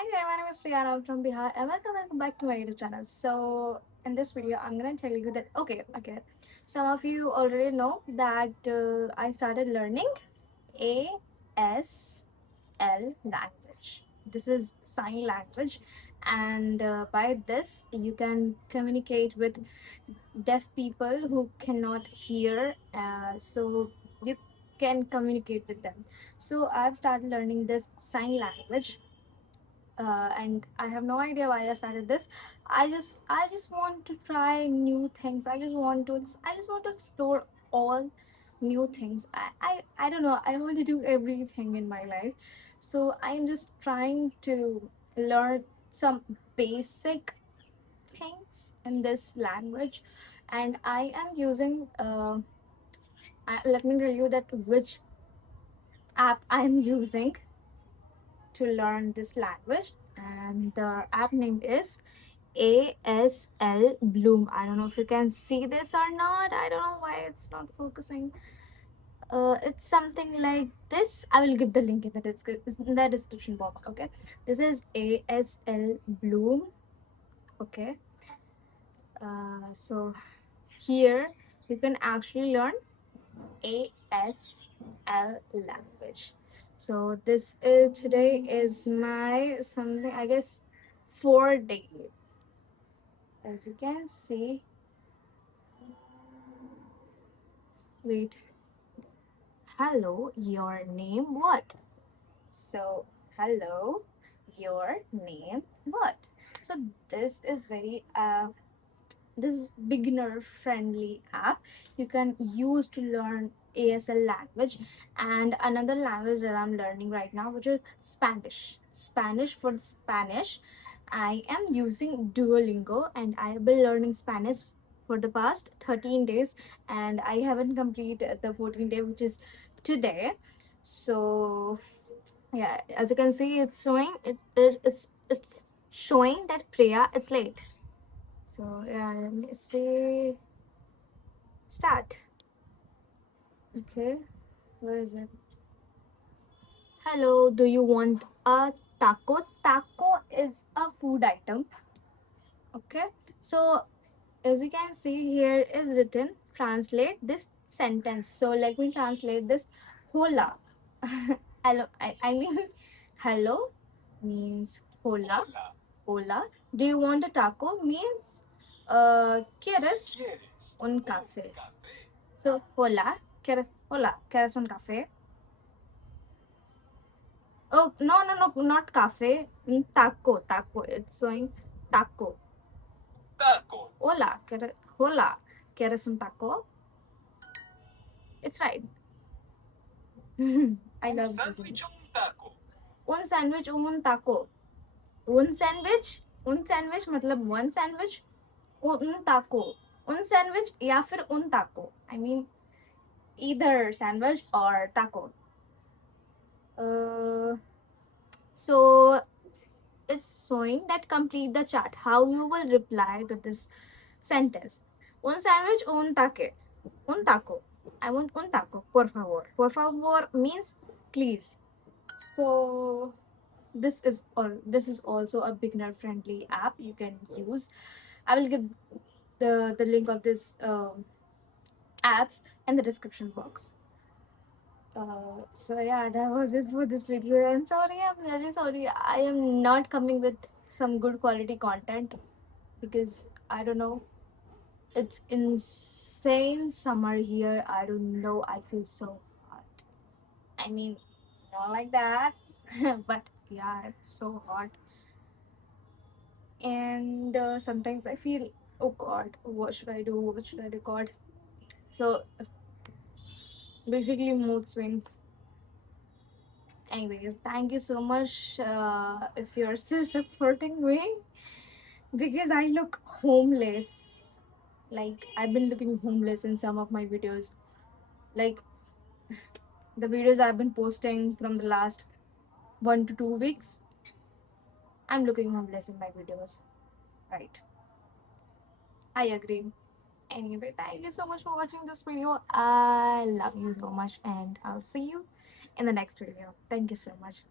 Hi there, my name is Priya and I'm from Bihar and welcome back to my YouTube channel. So in this video, I'm gonna tell you that okay, some of you already know that I started learning ASL language. This is sign language, and by this you can communicate with deaf people who cannot hear. So you can communicate with them. So I've started learning this sign language, and I have no idea why I started this. I just want to try new things. I just want to explore all new things. I don't know. I want to do everything in my life. So I am just trying to learn some basic things in this language, and I am using let me tell you that which app I am using to learn this language, and the app name is ASL Bloom. I don't know if you can see this or not. I don't know why it's not focusing. It's something like this. I will give the link in the description box. Okay, this is ASL Bloom. Okay, so here you can actually learn ASL language. So this is today is my something, I guess, 4 day. As you can see, wait, hello, your name what? So hello, your name what? So this is very this beginner friendly app you can use to learn ASL language. And another language that I'm learning right now, which is Spanish. For Spanish, I am using Duolingo, and I have been learning Spanish for the past 13 days, and I haven't completed the 14th day, which is today. So yeah, as you can see, it's showing that Priya is late. So yeah, let me see. Start. Okay, where is it? Hello, do you want a taco? Taco is a food item. Okay, so as you can see, here is written translate this sentence. So let me translate this. Hola. Hello, I mean hello means hola. Hola. Do you want a taco means ¿quieres un café? So hola, ¿quieres un café? Oh, no, not cafe. Taco. It's showing taco. Hola, ¿quieres un taco? It's right. I love this. Un sandwich, un taco. Un sandwich मतलब one sandwich, un taco. Un sandwich या फिर un taco. I mean either sandwich or taco. So it's showing that complete the chart. How you will reply to this sentence. Un sandwich, un taque. Un taco. I want un taco, por favor. Por favor means please. So this is also a beginner friendly app you can use. I will give the link of this apps in the description box. So yeah, that was it for this video. And sorry, I'm very sorry. I am not coming with some good quality content because I don't know. It's insane summer here. I don't know. I feel so hot. I mean, not like that, but yeah, it's so hot. And sometimes I feel, oh God, what should I do? What should I record? So basically, mood swings. Anyways, thank you so much if you're still supporting me, because I look homeless. Like, I've been looking homeless in some of my videos. Like, the videos I've been posting from the last 1 to 2 weeks, I'm looking homeless in my videos. Right. I agree. Anyway, thank you so much for watching this video. I love you so much, and I'll see you in the next video. Thank you so much.